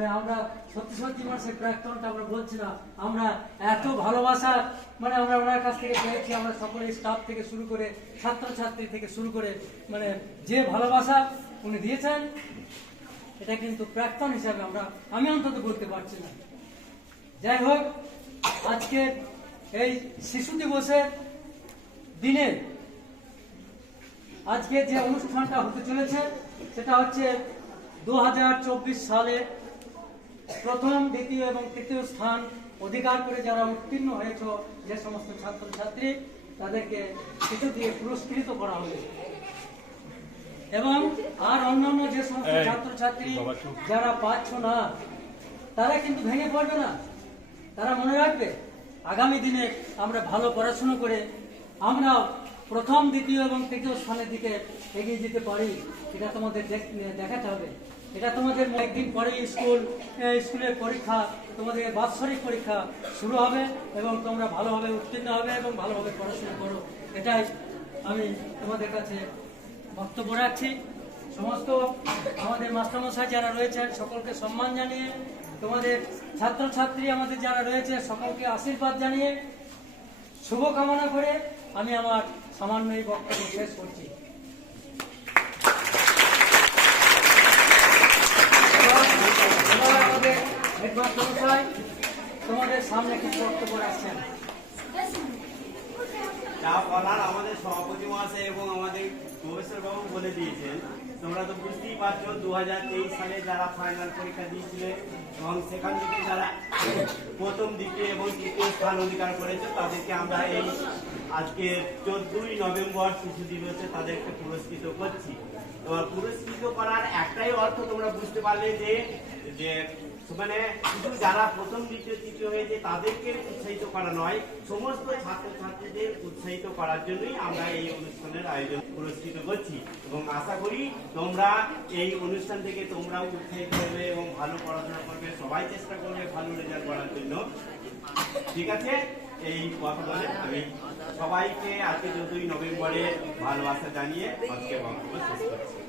মানে আমরা সত্যি সত্যি মানে সেই প্রাক্তনটা আমরা বলছি না। আমরা এত ভালোবাসা মানে আমরা ওনার কাছ থেকে পেয়েছি, আমরা সকলে স্টাফ থেকে শুরু করে, ছাত্রছাত্রী থেকে শুরু করে মানে যে ভালোবাসা উনি দিয়েছেন, এটা কিন্তু প্রাক্তন হিসাবে আমরা, আমি অন্তত বলতে পারছি না। যাই হোক, আজকে এই শিশু দিবসের দিনে আজকে যে অনুষ্ঠানটা হতে চলেছে, সেটা হচ্ছে দু হাজার চব্বিশ সালে প্রথম দ্বিতীয় এবং তৃতীয় স্থান অধিকার করে যারা উত্তীর্ণ হয়েছে যে সমস্ত ছাত্রছাত্রী তাদেরকে কিছু দিয়ে পুরস্কৃত করা হবে এবং আর অন্যান্য যে সমস্ত ছাত্রছাত্রী যারা পাচ্ছ না তারা কিন্তু ভেঙে পড়বে না। তারা মনে রাখবে আগামী দিনে আমরা ভালো পড়াশুনো করে আমরা প্রথম দ্বিতীয় এবং তৃতীয় স্থানের দিকে এগিয়ে যেতে পারি। এটা তোমাদের দেখাতে হবে। এটা তোমাদের একদিন পরে স্কুল স্কুলের পরীক্ষা, তোমাদের বাৎসরিক পরীক্ষা শুরু হবে এবং তোমরা ভালোভাবে উত্তীর্ণ হবে এবং ভালোভাবে পড়াশোনা করো। এটাই আমি তোমাদের কাছে বক্তব্য রাখছি। সমস্ত আমাদের মাস্টারমশাই যারা রয়েছেন, সকলকে সম্মান জানিয়ে, তোমাদের ছাত্রছাত্রী আমাদের যারা রয়েছে, সকলকে আশীর্বাদ জানিয়ে শুভ কামনা করে আমি আমার সামান্য এই বক্তব্য শেষ করছি এবার- এবার আমাদের হেডমাস্টারমশাই তোমাদের সামনে কিছু বক্তব্য রাখছেন। যা বলার আমাদের সভাপতি মহাশয় এবং আমাদের প্রফেসর বাবু বলে দিয়েছেন, তোমরা তো বুঝতেই পারছ দু সালে যারা ফাইনাল পরীক্ষা দিয়েছিলে এবং সেখান থেকে যারা প্রথম, দ্বিতীয় এবং তৃতীয় স্থান অধিকার করেছে, তাদেরকে আমরা এই আজকে চোদ্দই নভেম্বর শিশু দিবসে তাদেরকে পুরস্কৃত করছি। এবার পুরস্কৃত করার একটাই অর্থ তোমরা বুঝতে পারলে যে মানে শুধু যারা প্রথম, দ্বিতীয়, তৃতীয় হয়েছে, তাদেরকে উৎসাহিত করা নয়। সমস্ত ছাত্রছাত্রীদের উৎসাহিত করার জন্যই আমরা এই অনুষ্ঠানের আয়োজন পুরস্কৃত করছি। এবং আশা করি তোমরা এই অনুষ্ঠান থেকে তোমরাও উৎসাহিত হবে এবং ভালো পড়াশোনা করবে। সবাই চেষ্টা করবে ভালো রেজাল্ট করার জন্য। ঠিক আছে? এই কথা বলে আমি সবাইকে আজকে চোদ্দই নভেম্বরে ভালোবাসা জানিয়ে আজকে বক্তব্য শেষ করছি।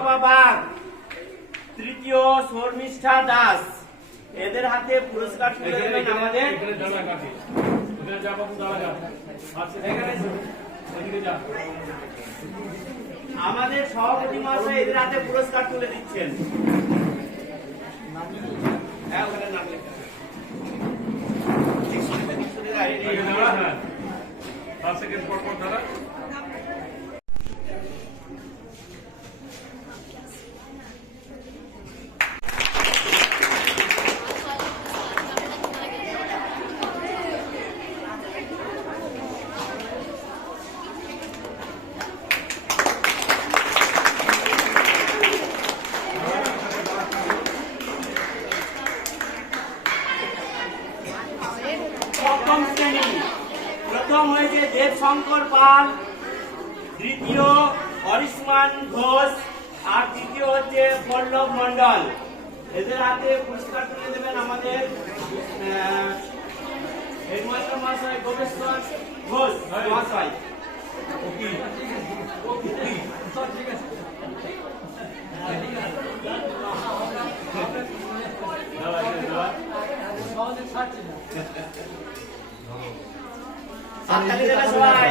সুতপা বাগ তৃতীয় শর্মিষ্ঠা দাস। এদের হাতে পুরস্কার তুলে দেবেন আমাদের আমাদের সভাপতি মহাশয় এদের হাতে পুরস্কার তুলে দিচ্ছেন। হ্যাঁ ওখানে নাম লেখা সেকেন্ড পর পর দাঁড়া পাল তৃতীয় অরিসমান ঘোষ আর তৃতীয় হচ্ছে পল্লব মন্ডল এদের হাতে পুরস্কার তুলে দেবেন আমাদের হেডমাস্টার মহাশয় গোপেশ্বর ঘোষ মহাশয়। সবাই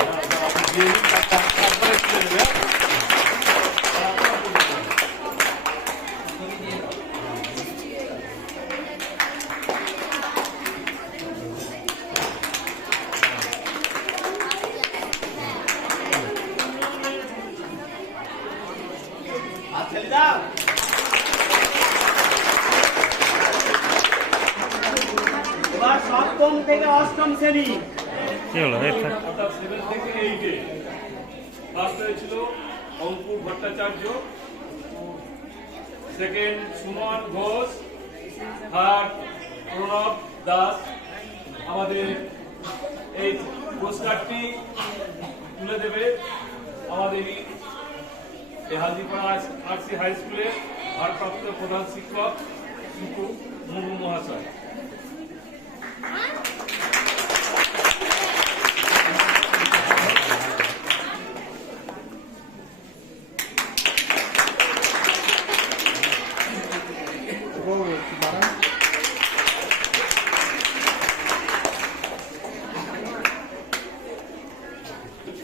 এবার সপ্তম থেকে অষ্টম শ্রেণি। অঙ্কুর ভট্টাচার্য সেকেন্ড সুমন ঘোষ থার্ড প্রণব দাস আমাদের এই পুরস্কারটি তুলে দেবে আমাদের এই আরসি হাই স্কুলের ভারপ্রাপ্ত প্রধান শিক্ষক মুর্মু মহাশয়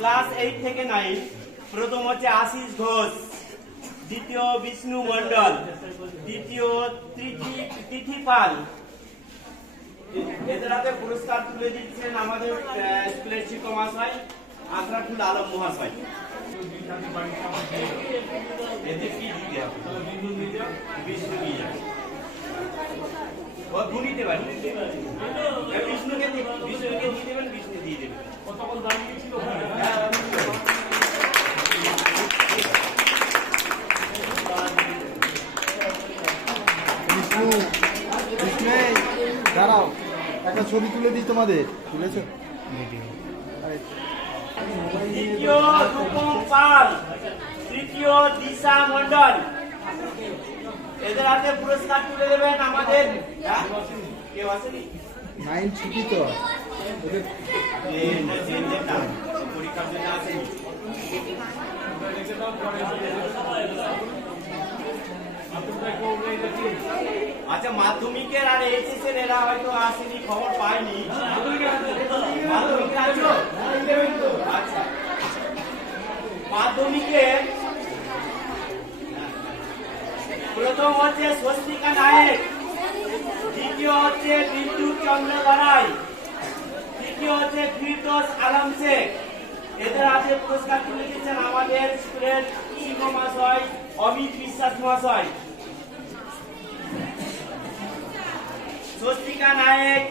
ক্লাস এইট থেকে নাইন। প্রথম হচ্ছে আশিস ঘোষ। দ্বিতীয় বিষ্ণু মন্ডল তৃতীয় তৃথি পাল। পুরস্কার তুলে দিচ্ছেন আমাদের স্কুলের শিক্ষক মহাশয় আলম মহাশয়। এদের কি দিতে হবে বিষ্ণু নিয়ে যাবে ও গুনিতে পারি বিষ্ণুকে বিষ্ণুকে দিয়ে দেবেন বিষ্ণু দিয়ে দেবেন। কতক্ষণ দাঁড়িয়ে ছিল হ্যাঁ, বিষ্ণু বিষ্ণু এই, দাঁড়াও একটা ছবি তুলে দিই তোমাদের তুলেছো? আরে, দ্বিতীয় রূপম পাল তৃতীয় দিশা মন্ডল এদের হাতে পুরস্কার তুলে দেবেন আমাদের। হ্যাঁ? কেউ আসেনি? নাইন ছুটি তো। ওদের এ, এদের যে যেটা, পরীক্ষার জন্য আসেনি আচ্ছা মাধ্যমিকের আর এইচএস এর এরা হয়তো আসেনি খবর পাইনি মাধ্যমিকের আছো? আচ্ছা। মাধ্যমিকের প্রথম হচ্ছে স্বস্তিকা নায়ক, দ্বিতীয় হচ্ছে বিদ্যুৎ চন্দ্র গড়াই তৃতীয় হচ্ছে ফিরদোস আলম শেখ। এদের হাতে পুরস্কার তুলে দিচ্ছেন আমাদের স্কুলের শিক্ষক মহাশয়, অমিত বিশ্বাস মহাশয়। স্বস্তিকা নায়ক,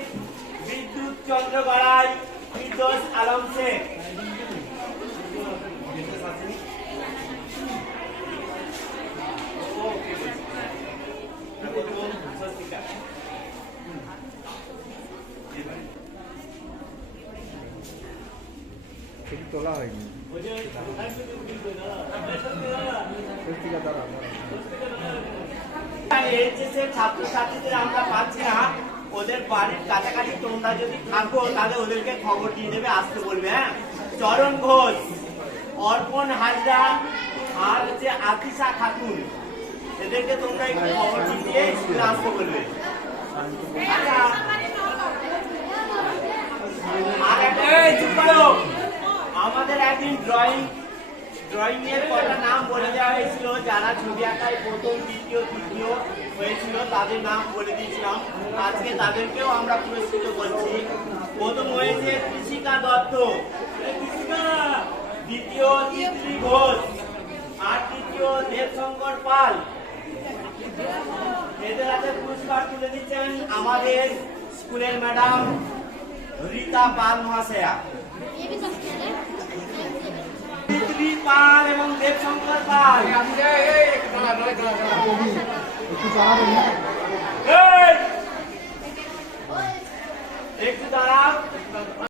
বিদ্যুৎ চন্দ্র গড়াই ফিরদোস আলম শেখ। তোলা হয়নি ছাত্রছাত্রীদের আমরা পাচ্ছি না। ওদের বাড়ির কাছাকাছি তোমরা যদি থাকো, তাহলে ওদেরকে খবর দিয়ে দেবে, আসতে বলবে হ্যাঁ? চরণ ঘোষ, অর্পণ হাজরা আর হচ্ছে আতিশা খাতুন এদেরকে তোমরা একটু খবর দিয়ে স্কুলে আসতে বলবে। আমাদের একদিন ড্রয়িং ড্রয়িং এর কটা নাম বলে দেওয়া হয়েছিল যারা ছবি আঁকায় প্রথম দ্বিতীয় তৃতীয় হয়েছিল তাদের নাম বলে দিয়েছিলাম। আজকে তাদেরকেও আমরা পুরস্কৃত করছি। প্রথম হয়েছে কৃষিকা দত্ত। দ্বিতীয় তিত্রী ঘোষ আর তৃতীয় দেবশঙ্কর পাল। এদের হাতে পুরস্কার তুলে দিচ্ছেন আমাদের স্কুলের ম্যাডাম রীতা পাল মহাশয়া। পাল এবং দেবশঙ্কর পাল! একটু দাঁড়াও।